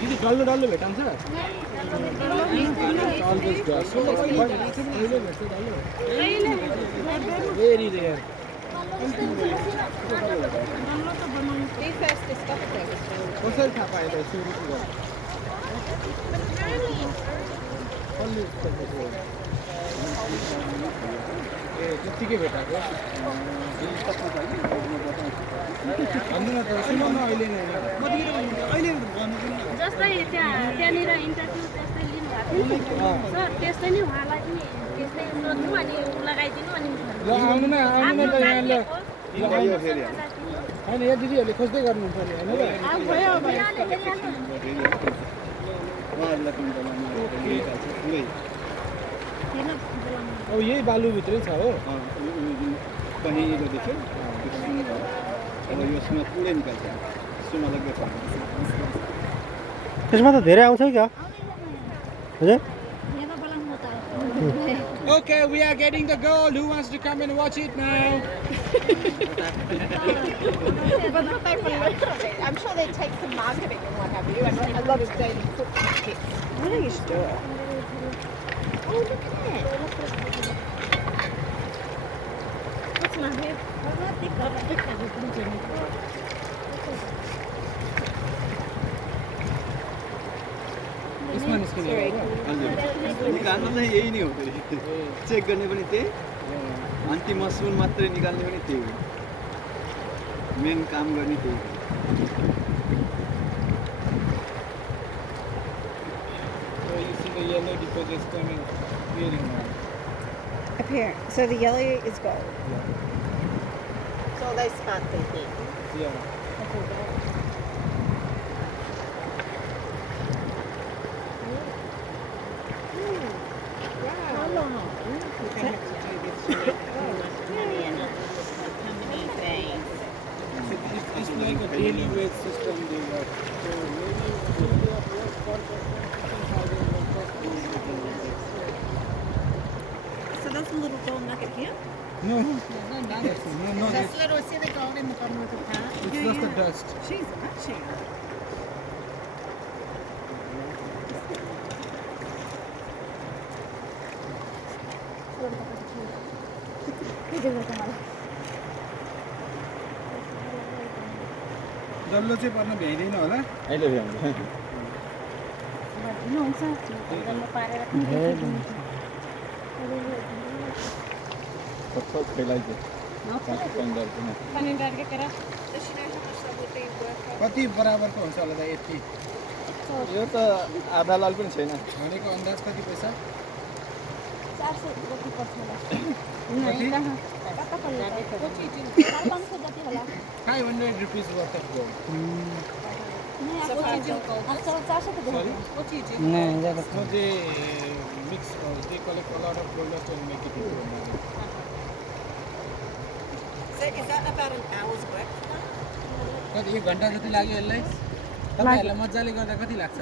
दिदी डल्लो डल्लो भेटाउँछ भेरी रेयर कसरी थाहा पायो त 100 रुपियाँ ए त्यतिकै भेटाएको भन्नु न त सुनौ न अहिले नै अहिले जस्तै त्यहाँनिर इन्टरभ्यू जस्तै लिनुभएको थियो नि सर त्यस्तै नै उहाँलाई पनि त्यस्तै सोध्नु अनि लगाइदिनु अनि ल आउनु न त यहाँ ल आयो फेरि हैन यहाँ दिदीहरूले खोज्दै गर्नुहुन्छ नि हैन र अब यही बालुभित्रै छ हो कहीँ देख्यो अब यसमा पुरै निकाल्छ सुमा लाग्यो त्यसमा त धेरै आउँछ क्या हजुर Okay, we are getting the goal. Who wants to come and watch it now? I'm sure they take some marketing and what have you, and a lot of daily football tips. Why don't you do it? Oh, look at that. What's my hair? यसमा निस्किने निकाल्नु चाहिँ यही नै हो फेरि check गर्ने पनि त्यही अन्तिम मसुल मात्रै निकाल्ने पनि त्यही हो मेन काम गर्ने त्यही हो So you see the yellow deposits coming here in Up here. So the yellow is gold. So they start thinking. Yeah. It's like a daily wage system they work. So maybe So that's a little gold nugget here? no, no, That's little, see the gold in the bottom of the pan? it's just the dust. She's matching. डल्लो चाहिँ पर्न भ्याइँदैन होला अहिले भ्याउँछ कस्तो फैलाइदियो कति बराबरको हुन्छ होला त यति यो त आधा लाल पनि छैन भनेको अन्दाज कति पैसा 400 जति पर्छ होला कति कता पर्ला 500 जति होला 500 rupees worth of gold. नहीं आपको 400 को Sorry? नहीं ज़्यादा No, they mix, they collect a lot of gold and make it into gold. So is that about an hour's work? कति 1 घन्टा जति लाग्यो यसलाई तपाईँहरूलाई मजाले गर्दा कति लाग्छ